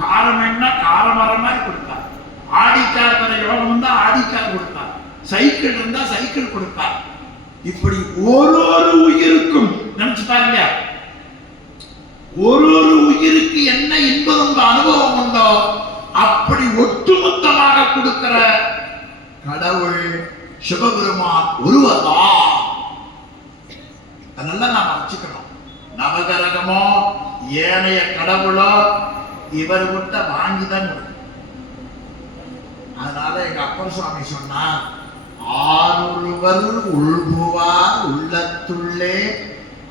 காரம் வேணும்னா காரம் வர மாதிரி கொடுத்தார், ஆடிக்கார் வர யோகம் இருந்தா ஆடிக்கார் கொடுத்தார், சைக்கிள் இருந்தா சைக்கிள் கொடுத்தார். இப்படி ஒரு உயிருக்கும் நினைச்சு பாருங்க, ஒரு உயிருக்கு என்ன இன்பம் அனுபவம் உண்டோ அப்படி ஒட்டுமொத்தமாக கொடுக்கிற கடவுள் சிவபெருமான் ஒருவர்தான். அதெல்லாம் நாம வச்சுக்கணும். நவகரகமோ ஏனைய கடவுளோ இவர் விட்ட வாங்கிதான் கொடுக்கும். அதனால எங்க அப்பர் சுவாமி சொன்னா, ஆருருவர் உள்புவார் உள்ளத்துள்ளே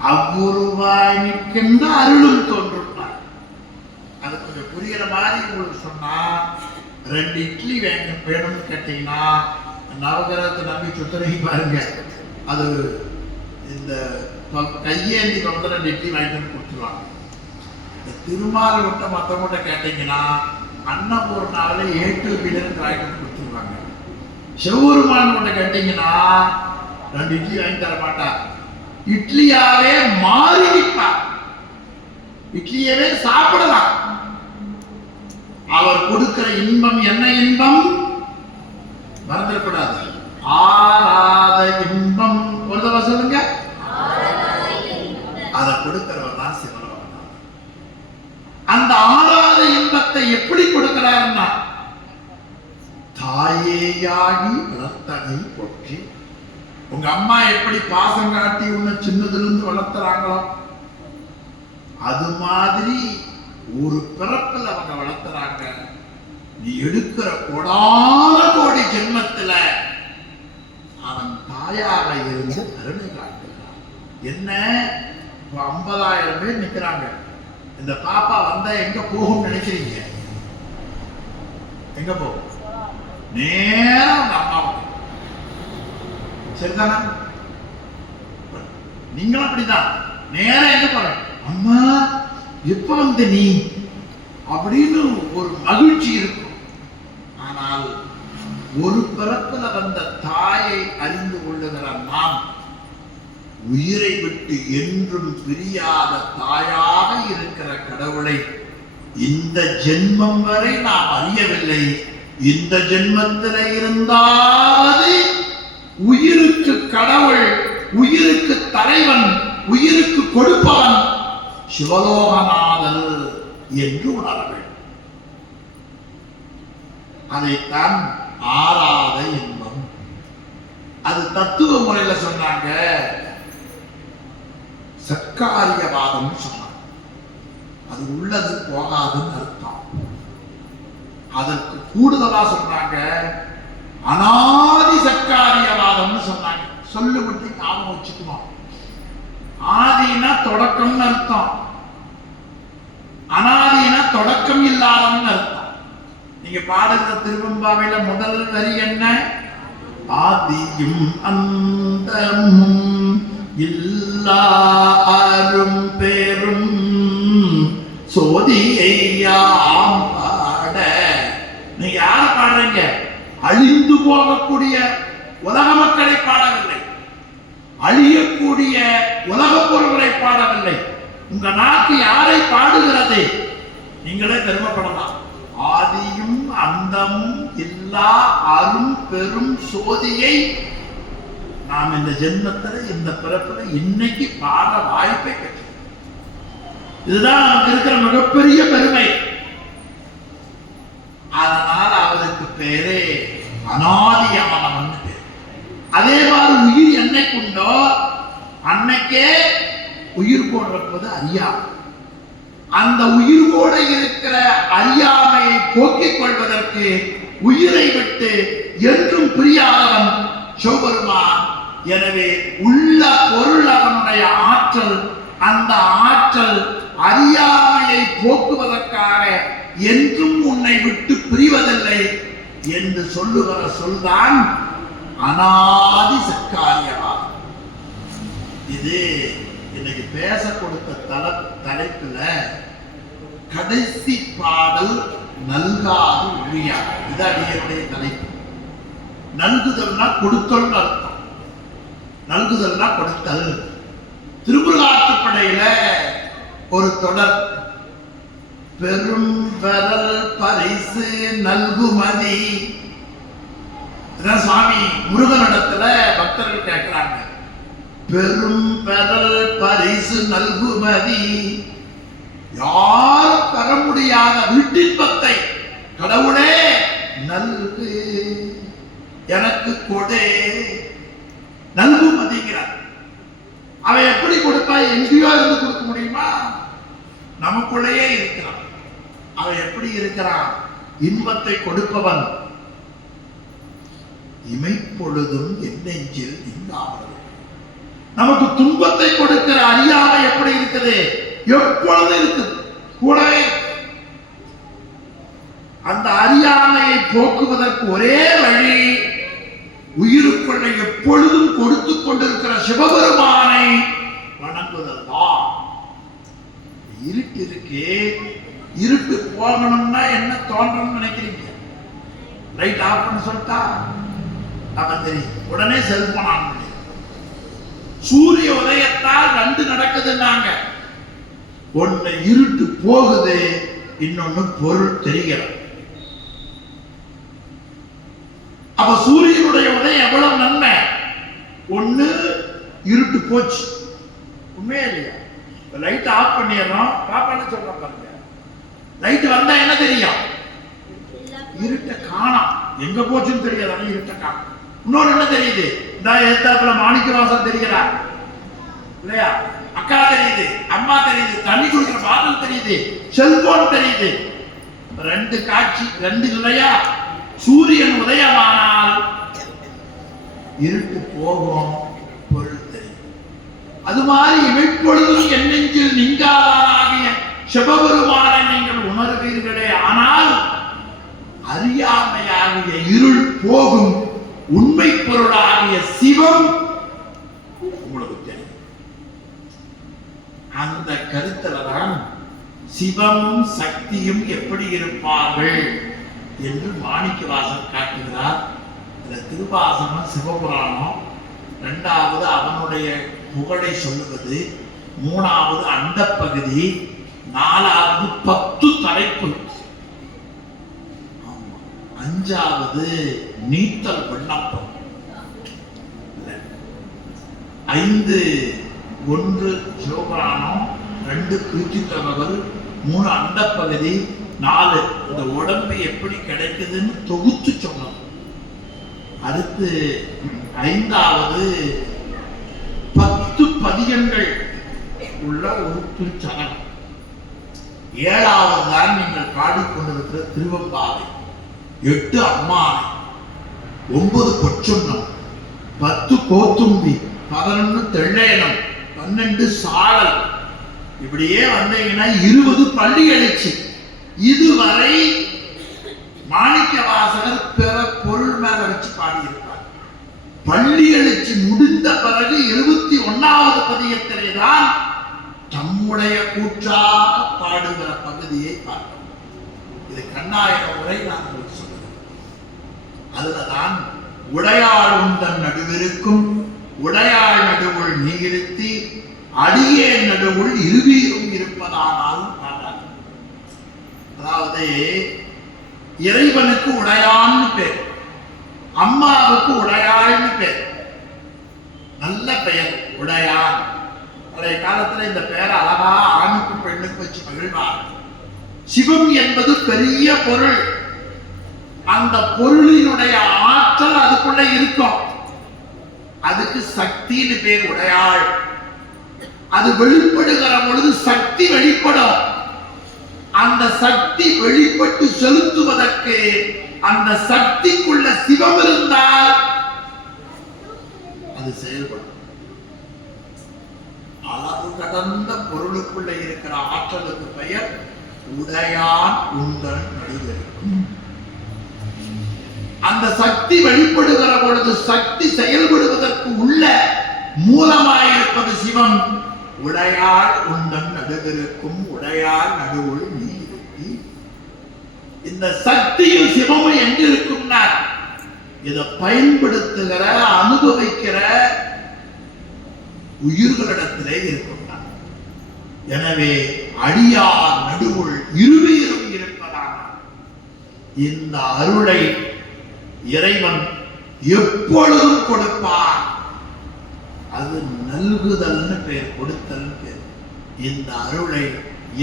அவ்வுருவாய் நிற்கின்ற அருளும் தோன்றுப்பார். அது கொஞ்சம் புரியுற மாதிரி உங்களுக்கு சொன்னா, 2 இட்லி வேணும்னு கேட்டீங்கன்னா நவகிரகத்தை நம்பி சுத்தரகி பாருங்க, அது இந்த கையேந்தி வந்து 2 இட்லி வாங்கிட்டு கொடுத்துருவாங்க. இந்த திருமால் விட்ட மற்றவங்கிட்ட கேட்டீங்கன்னா அன்னபூர்ணாவில ஏட்டு வீடுன்னு வாங்கிட்டு கொடுத்துருவாங்க. சிவபெருமான் கிட்ட கேட்டீங்கன்னா 2 இட்லி வாங்கி தர மாட்டார், இட்லியாவே மாறி நிற்பார், இட்லியவே சாப்பிடலாம். அவர் கொடுக்கிற இன்பம் என்ன இன்பம் மறந்துடக்கூடாது, ஆராத இன்பம். ஒரு தடவை சொல்லுங்க, அதை கொடுக்கிறவர் தான் சிவபெருமான். எப்படி கொடுக்கிறாருன்னா, தாயேயாகி வளர்த்தனை போற்றி. உங்க அம்மா எப்படி பாசம் காட்டி உன்னை சின்னதுல இருந்து வளர்த்துறாங்களோ அது மாதிரி ஒரு பிறப்புல அவங்க வளர்த்துறாங்க. நீ எடுக்கிற கோடான கோடி ஜென்மத்துல அவன் தாயாக இருந்து கருணை காட்டுகிறான். என்ன 50,000 பேர் நிக்கிறாங்க. இந்த பாப்பா வந்தா எங்க போகும் நினைக்கிறீங்க? எங்க போகும்? நேரம் அவங்க அம்மா. சரிதானா? நீங்களும் அப்படிதான். நேரம் எங்க போற? அம்மா எப்ப வந்த நீ அப்படின்னு ஒரு மகிழ்ச்சி இருக்கும். ஆனால் ஒரு பிறப்புல வந்த தாயை அறிந்து கொள்ளுகிற நாம் உயிரை விட்டு என்றும் பிரியாத தாயாக இருக்கிற கடவுளை இந்த ஜென்மம் வரை நாம் அறியவில்லை. இந்த ஜென்மத்தில் இருந்தாது உயிருக்கு கடவுள், உயிருக்கு தலைவன், உயிருக்கு கொடுப்பவன் சிவலோகநாதன் என்று உணர வேண்டும். அதைத்தான் ஆறாத இன்பம். அது தத்துவ முறையில சொன்னாங்க, சர்க்காரியவாதம் சொன்னாங்க. அது உள்ளது போகாதுன்னு அர்த்தம். அதற்கு கூடுதலா சொன்னாங்க அனாதி சர்க்காரியவாதம்னு சொன்னாங்க. சொல்லு மட்டும் ஞாபகம் வச்சுக்கணும். ஆதினா தொடக்கம்னு அர்த்தம், அனாதினா தொடக்கம் இல்லாதம்னு அர்த்தம். நீங்க பாடுகிற திருவெம்பாவையில முதல் வரி என்ன? ஆதியும் அந்தமும் இல்லாரும் பேரும் சோதியையாம் பாட. நீங்க யார பாடுறீங்க? அழிந்து போகக்கூடிய உலக மக்களை பாடவில்லை, அழியக்கூடிய உலக பொருள்களை பாடவில்லை. உங்க நாக்கு யாரை பாடுகிறது? நீங்களே பெருமைப்படலாம். ஆதியும் அந்தமும் இல்லா அரும் பெரும் சோதியை நாம் இந்த ஜென்மத்துல இந்த பிறப்புல இன்னைக்கு பாட வாய்ப்பை பெற்றோம். இதுதான் நமக்கு இருக்கிற மிகப்பெரிய பெருமை. அதனால அவருக்கு பேரே அனாதியானவன் பேர். அதே மாதிரி உயிர் என்னைக்குண்டோ அன்னைக்கே உயிர் போடுறது அறியாமை. அந்த உயிரோட இருக்கிற அறியாமையை போக்கிக் கொள்வதற்கு உயிரை விட்டு என்றும் பிரியாதவன் சிவபெருமான். எனவே உள்ள பொருள் அவனுடைய ஆற்றல், அந்த ஆற்றல் அறியாமையை போக்குவதற்காக என்றும் உன்னை விட்டு பிரிவதில்லை என்று சொல்லுகிற சொல்தான் அனாதி சர்க்காரியவாதம். இது இன்னைக்கு பேச கொடுத்த தலைப்புல கடைசி பாடல் நல்காது ஒழியா. இது அடியனுடைய தலைப்பு. நல்குதல்னா கொடுத்தல் அர்த்தம். நல்குதல்னா கொடுத்தல். திருமுருகாற்றுப்படையில ஒரு தொடர், பெரும் பெறல் பரிசு நல்குமதி. சுவாமி முருகனிடத்துல பக்தர்கள் கேட்கிறாங்க, பெரும் பெறல் பரிசு நல்குமதி. யார் பெற முடியாத வீட்டின்பத்தை கடவுளே நல்கு, எனக்கு கொடே. நல்குமதிங்கிறார். அவன் எப்படி கொடுப்பா? எங்கேயோ இருந்து கொடுக்க முடியுமா? நமக்குள்ளேயே இருக்கிறான். அவன் எப்படி இருக்கிறான்? இன்பத்தை கொடுப்பவன். இமைப்பொழுதும் என் நெஞ்சில் இல்லாமல். நமக்கு துன்பத்தை கொடுக்கிற அறியாமை எப்படி இருக்குது? எப்பொழுது இருக்குது, கூடவே. அந்த அறியாமையை போக்குவதற்கு ஒரே வழி உயிருக்குள்ள எப்பொழுதும் கொடுத்து கொண்டிருக்கிற சிவபெருமானை வணங்குதல் தான். இருட்டு இருக்கு, இருட்டு போகணும்னா என்ன தோன்றணும்னு நினைக்கிறீங்க? லைட் ஆஃப் பண்ண சொல்லிட்டா அவன் தெரியும், உடனே செல்போன் ஆன் பண்ணி. சூரிய உதயத்தால் ரெண்டு நடக்குதுன்னாங்க. ஒன்னு இருட்டு போகுது, இன்னொன்னு பொருள் தெரிகிறது. அப்ப சூரியனுடைய உதயம் எவ்வளவு நன்மை? ஒண்ணு இருட்டு போச்சு, உண்மையா இல்லையா? லைட் ஆஃப் பண்ணிடுறோம், பாப்பான்னு சொல்றோம் பாருங்க. லைட் வந்தா என்ன தெரியும்? இருட்ட காணாம், எங்க போச்சுன்னு தெரியாது, இருட்ட காணாம். இன்னொரு என்ன தெரியுது? இந்த எதிர்த்தாப்புல மாணிக்கவாசன் தெரிகிறார் இல்லையா, அக்கா தெரியுது, அம்மா தெரியுது, தண்ணி குடிக்கிற பாட்டில் தெரியுது, செல்போன் தெரியுது. ரெண்டு காட்சி, ரெண்டு இல்லையா? சூரியன் உதயமானால் இருட்டு போகும், பொருள் தெரியும். அது மாதிரி இமைப்பொழுதும் என் நெஞ்சில் நீங்காதாகிய சிவபெருமானை நீங்கள் உணர்வீர்களே, ஆனால் அறியாமையாகிய இருள் போகும், உண்மை பொருளாகிய சிவம் உங்களுக்கு தெரியும். அந்த கருத்துலதான் சிவமும் சக்தியும் எப்படி இருப்பார்கள் என்று மாணிக்கவாசன் காட்டுகிறார். திருவாசகம் சிவபுராணம், இரண்டாவது அவனுடைய புகழை சொல்லுவது, மூணாவது அந்த பகுதி, நாலாவது 10 தலைப்பு, அஞ்சாவது நீத்தல் விண்ணப்பம், 5 1 சிவபுராணம், 2 கீர்த்தி தகவல், 3 அந்த பகுதி, 4 இந்த உடம்பு எப்படி கிடைக்குதுன்னு தொகுத்து சொன்னோம். அடுத்து 5வது 10 பதிகங்கள் உள்ள ஒரு திருச்சனம். 7வது தான் நீங்கள் பாடிக்கொண்டிருக்கிற திருவம்பாவை, 8 அம்மானை, 9 பொற்சொன்னம், 10 கோத்தும்பி, 11 தெள்ளையனம், 12 சாழல். இப்படியே வந்தீங்கன்னா 20 பள்ளி எழுச்சி. இதுவரை மாணிக்கவாசகர் பிற பொருள் மேல வச்சு பாடியிருப்பார். பள்ளி எழுச்சி முடிந்த பிறகு 21வது பதியத்திலே தான் தம்முடைய கூற்றாக பாடுகிற பகுதியை பார்க்கிறோம். இது கண்ணாயிர உரை நான் உங்களுக்கு சொல்லுகிறேன். அதுலதான் உடையாள் உந்தன் நடுவிருக்கும் உடையாள் நடுவுள் நீ இருத்தி அடியே நடுவுள் இருவீரும் இருப்பதானாலும் பாடாது. அதாவது இறைவனுக்கு உடையான்னு பேர், அம்மாவுக்கு உடையாள்னு பேர், நல்ல பெயர் உடையாள். பழைய காலத்துல இந்த பெயர் அழகா ஆணுக்கும் பெண்ணுக்கும் வச்சு மகிழ்வார். சிவம் என்பது பெரிய பொருள், அந்த பொருளினுடைய ஆற்றல் அதுக்குள்ள இருக்கும், அதுக்கு சக்தின்னு பேர் உடையாள். அது வெளிப்படுகிற பொழுது சக்தி வெளிப்படும். அந்த சக்தி வெளிப்பட்டு செலுத்துவதற்கு அந்த சக்திக்குள்ள சிவம் இருந்தால் அது செயல்படும். அளவு கடந்த பொருளுக்குள்ள இருக்கிற ஆற்றலுக்கு பெயர் உடையான் உங்கள் நடுவிருக்கும். அந்த சக்தி வெளிப்படுகிற பொழுது சக்தி செயல்படுவதற்கு உள்ள மூலமாயிருப்பது சிவம். உடையாள் உந்தன் நடுவிருக்கும் உடையாள் நடுவுள் நீ இருத்தி. இந்த சக்தியும் சிவமும் எங்க இருக்கும்னா இதை பயன்படுத்துகிற அனுபவிக்கிற உயிர்களிடத்திலே இருக்கும். எனவே அடியார் நடுவுள் இருவீரும் இருப்பதாக இந்த அருளை இறைவன் எப்பொழுதும் கொடுப்பார். அது நல்குதல்னு பேர், கொடுத்தல் பேர். இந்த அருளை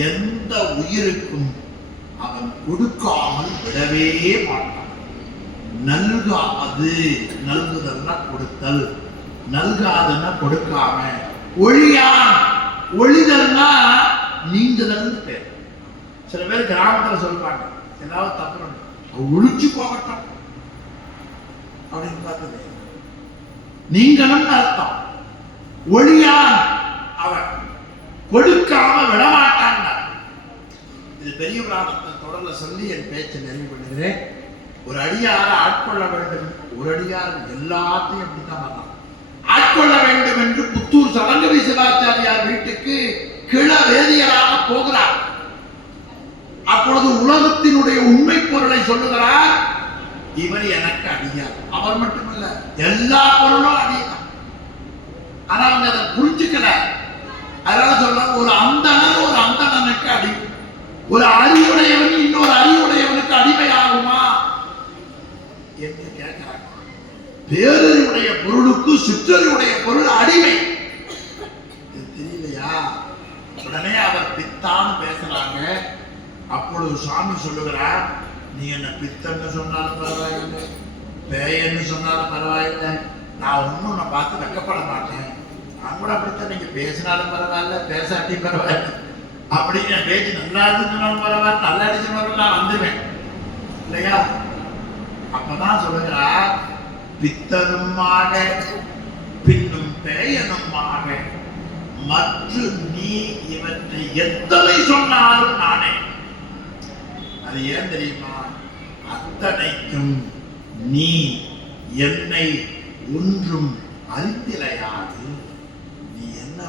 எந்த உயிருக்கும் அவன் கொடுக்காமல் விடவே மாட்டான். நல்காது, நல்குதல்னா கொடுத்தல், நல்காதுன்னா கொடுக்காம. ஒழியான், ஒழிதல்னா நீங்குதல் பேர். சில பேர் கிராமத்துல சொல்லுவாங்க, ஏதாவது தப்பு ஒழிச்சு போகட்டும் அப்படின்னு பார்த்தது நீங்களும் அர்த்தம். ஒழியான், அவன் கொடுக்காம விடமாட்டான். இது பெரிய புராணத்தில் தொடர்ல சொல்லி என் பேச்சை நிறைவு பண்ணுகிறேன். ஒரு அடியாரை ஆட்கொள்ள வேண்டும், ஒரு அடியார் எல்லாத்தையும் அப்படித்தான் பண்ணலாம். ஆட்கொள்ள வேண்டும் என்று புத்தூர் சலங்கவி சிவாச்சாரியார் வீட்டுக்கு கிள வேதியராக போகிறார். அப்பொழுது உலகத்தினுடைய உண்மை பொருளை சொல்லுகிறார். இவர் எனக்கு அடியார். அவர் மட்டுமல்ல, எல்லா பொருளும் அடியார். ஆனா அவங்க அதை புரிஞ்சுக்கல. அதனால சொல்ல, ஒரு அந்தணன் ஒரு அந்தணனுக்கு அடி, ஒரு அறிவுடையவன் இன்னொரு அறிவுடையவனுக்கு அடிமை ஆகுமா என்று கேட்கிறாங்க. பேரறிவுடைய பொருளுக்கு சிற்றறிவுடைய பொருள் அடிமை. இது தெரியலையா? உடனே அவர் பித்தான்னு பேசுறாங்க. அப்போ அப்பொழுது சுவாமி சொல்லுகிறார், நீ என்ன பித்தன்னு சொன்னாலும் பரவாயில்லை, பேயன்னு சொன்னாலும் பரவாயில்லை, நான் ஒன்றும் உன்னை பார்த்து வெக்கப்பட மாட்டேன். நான் கூட அப்படித்தான், நீங்க பேசினாலும் பரவாயில்ல, பேசாட்டி பரவாயில்ல, அப்படின்னு பேச்சு நல்லா இருந்துச்சுனாலும் பரவாயில்ல, நல்லா அடிச்சுனாலும் நான் வந்துடுவேன் இல்லையா? அப்பதான் சொல்லுகிறார், பித்தனுமாக பின்னும் பேயனுமாக மற்ற நீ இவற்றை எத்தனை சொன்னாலும் நானே. அது ஏன் தெரியுமா? அத்தனைக்கும் நீ என்னை ஒன்றும் அறிந்திலையாது. நீ என்ன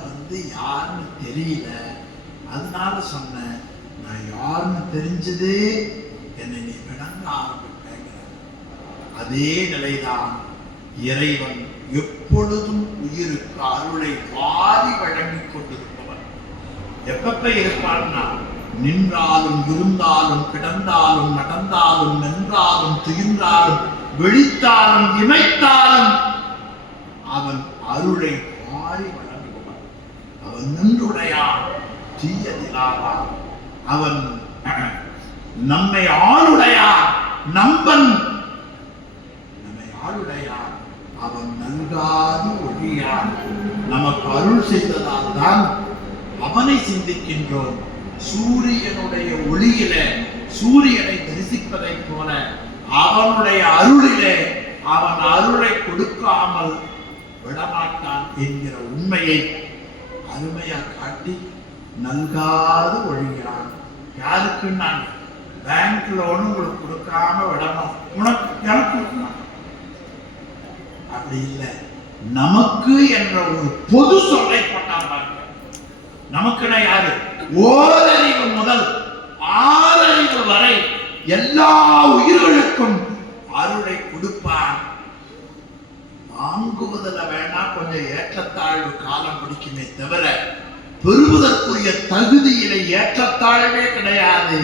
யாருன்னு தெரியல, அதனால சொன்ன. நான் யாருன்னு தெரிஞ்சது என்னை நீ விளங்க ஆரம்பிப்பேங்க. அதே நிலைதான் இறைவன் எப்பொழுதும் உயிருக்கு அருளை வாரி வழங்கிக் கொண்டிருப்பவன். எப்பப்ப இருப்பான்னா, நின்றாலும் இருந்தாலும் கிடந்தாலும் நடந்தாலும் நின்றாலும் துயின்றாலும் விழித்தாலும் இமைத்தாலும் அவன் அருளை வாரி வழங்குபவன். அவன் நின்றுடையான், தீயதிலாதான். அவன் நம்மை ஆளுடையான், நம்பன் நம்மை ஆளுடையான். அவன் நல்காது ஒழியான். நமக்கு அருள் செய்ததால் தான் அவனை சிந்திக்கின்றோம். சூரியனுடைய ஒளியில சூரியனை தரிசிப்பதை போல அவனுடைய அருளிலே அவன் அருளை கொடுக்காமல் விடமாட்டான் என்கிற உண்மையை அருமையா காட்டி நல்காது ஒழியான். யாருக்கு? நான் பேங்க் லோன் உங்களுக்கு கொடுக்காம விடணும், உனக்கு எனக்கு கொடுக்கணும், அப்படி இல்லை. நமக்கு என்ற ஒரு பொது சொல்லை போட்டாங்க. நமக்குன்னா யாரு? ஓரறிவு முதல் ஆறறிவு வரை எல்லா உயிர்களுக்கும் அருளை கொடுப்பான். வாங்குவதில் வேணா கொஞ்சம் ஏற்றத்தாழ்வு காலம் பிடிக்குமே தவிர பெறுவதற்குரிய தகுதியிலே ஏற்றத்தாழ்வே கிடையாது.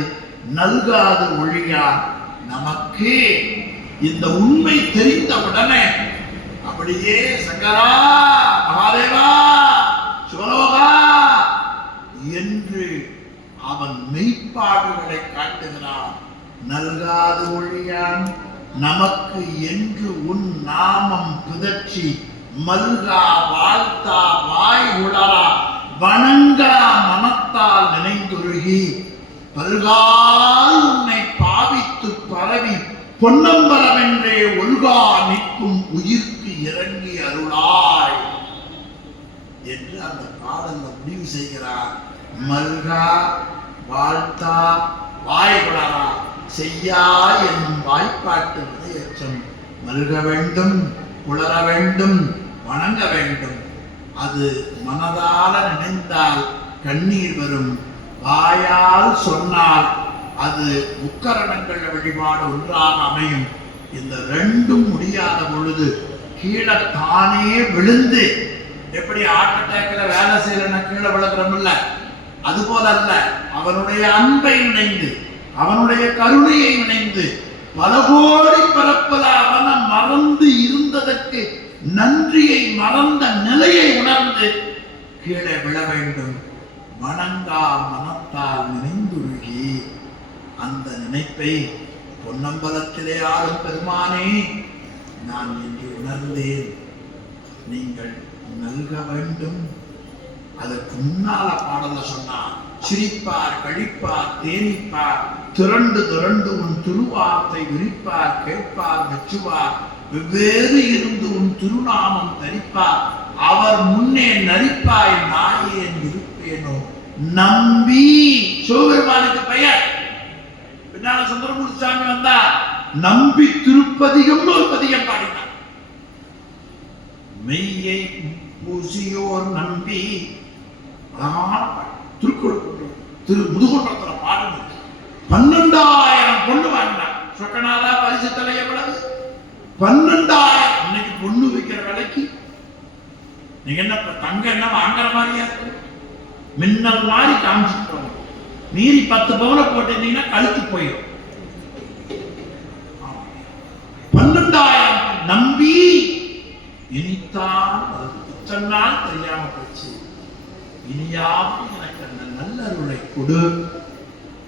நல்காது ஒழியான். நமக்கு இந்த உண்மை தெரிந்தவுடனே அப்படியே சங்கரா, மகாதேவா, சிவலோகா என்று அவன் மெய்ப்பாடுகளை காட்டுகிறான். நல்காது ஒழியான். நமக்கு என்று உன் நாமம் பிதற்றி மல்கா வாழ்த்தா வாய் உளரா வணங்கா மனத்தால் நினைந்துருகி பல்கால் உன்னை பாவித்து பரவி பொன்னம்பலமென்றே ஒல்கா நிற்கும் உயிர்க்கு இறங்கி அருளாய் என்று அந்த பாடல்ல முடிவு செய்கிறார். மல்கா வாழ்த்தா வாய் உளரா செய்யா என்னும் வாய்ப்பாட்டு விதையச்சம். மல்க வேண்டும், உளர வேண்டும், வணங்க வேண்டும். அது மனதால நினைந்தால் கண்ணீர் வரும், வாயால் சொன்னால் அது முக்கரணங்கள் வழிபாடு ஒன்றாக அமையும். இந்த ரெண்டும் முடியாத பொழுது கீழே தானே விழுந்து, எப்படி ஹார்ட் அட்டாக்ல வேலை செய்யலன்னா கீழே விழுகிறோம் இல்ல, அது போல அல்ல. அவனுடைய அன்பை நினைந்து, அவனுடைய கருணையை நினைந்து, பல கோடி பரப்பல அவனை மறந்து இருந்ததற்கு நன்றியை மறந்த நிலையை உணர்ந்து கீழே விழ வேண்டும். வணங்கா மனத்தால் நினைந்துருகி அந்த நினைப்பை பொன்னம்பலத்திலே ஆளும் பெருமானே நான் என்று உணர்ந்தேன், நீங்கள் நல்க வேண்டும். அதற்கு முன்னால பாடல சொன்னார், சிரிப்பார் கழிப்பார் தேனிப்பார் திரண்டு திரண்டு உன் திருவார்த்தை விரிப்பார் கேட்பார் மெச்சுவார் வெவ்வேறு இருந்து உன் திருநாமம் தரிப்பார் அவர் முன்னே நரிப்பாய் நாயேன் இருப்பேனோ நம்பி. சிவபெருமானுக்கு பெயர். பின்னால சுந்தரமூர்த்தி சாமி வந்தா நம்பி திருப்பதிகம்னு ஒரு பதிகம் பாடினார். மெய்யை பூசியோர் நம்பி திருக்குறள் திரு முதுகுன்றத்துல பாடுங்க. 12,000 பொண்ணு வாங்கினார். சொக்கநாதா பரிசு தலை எவ்வளவு? 12,000. இன்னைக்கு பொண்ணு வைக்கிற விலைக்கு நீங்க என்ன தங்க என்ன வாங்குற மாதிரியா இருக்கு? மின்னல் மாதிரி காமிச்சுட்டு மீறி 10 பவுனை போட்டிருந்தீங்கன்னா கழுத்து போயிடும். 12,000 நம்பி இனித்தான் இத்தனை நாள் தெரியாம போச்சு. இனியாவது எனக்கு அந்த நல்லருளை கொடு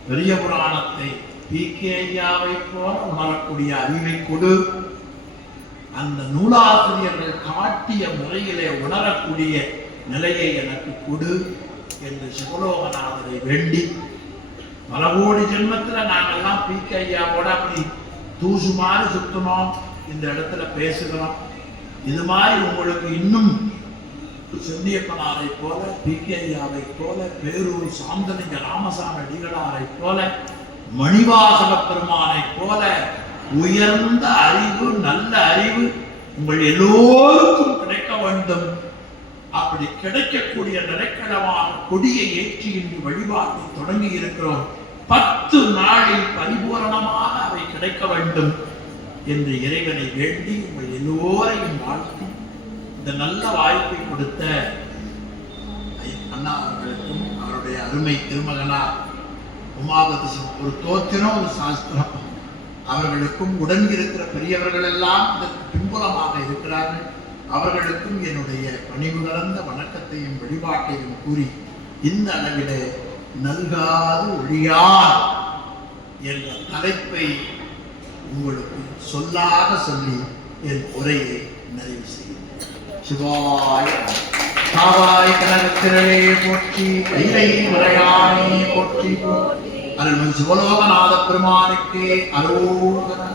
பெரிய புராணத்தை பிகே ஐயாவை போல உணரக்கூடிய அறிவை கொடு, அந்த நூலாசிரியர்கள் காட்டிய முறையிலே உணரக்கூடிய நிலையை எனக்கு கொடு என்று சிவலோகநாதரை வேண்டி, பல கோடி ஜென்மத்தில் நாங்கள்லாம் பிகே ஐயாவோட அப்படி தூசு மாதிரி சுத்தணும், இந்த இடத்துல பேசுகிறோம். இது மாதிரி உங்களுக்கு இன்னும் சென்னியப்பனாரை போல, பிகே ஐயாவை போல, பேரூர் சாந்தலிங்க ராமசாமி அடிகளாரை போல, மணிவாசக பெருமானை போல உயர்ந்த அறிவு, நல்ல அறிவு உங்கள் எல்லோருக்கும் கிடைக்க வேண்டும். அப்படி கிடைக்கக்கூடிய நிலைக்களமான கொடியை ஏற்றி இன்று வழிபாட்டை தொடங்கி இருக்கிறோம். 10 நாளில் பரிபூரணமாக அவை கிடைக்க வேண்டும் என்று இறைவனை வேண்டி உங்கள் எல்லோரையும் வாழ்த்தி இந்த நல்ல வாய்ப்பை கொடுத்த அண்ணா அவர்களுக்கும் அவருடைய அருமை திருமகனார் உமாபதி ஒரு தோத்திரம் ஒரு சாஸ்திரம் அவர்களுக்கும் உடன் இருக்கிற பெரியவர்கள் எல்லாம் இதற்கு பின்புலமாக இருக்கிறார்கள். அவர்களுக்கும் என்னுடைய பணிவு கலந்த வணக்கத்தையும் வழிபாட்டையும் கூறி இந்த அளவிலே நல்காது ஒழியார் என்ற தலைப்பை உங்களுக்கு சொல்லாக சொல்லி என் உரையை நிறைவு செய்கிறேன். சிவாய காவாய் கனகத்திரளே போற்றி, கைலை உரையானே போற்றி, அருள்மிகு சிவலோகநாத பெருமானுக்கே அரோகரா.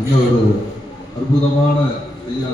என்ன ஒரு அற்புதமான ஐயா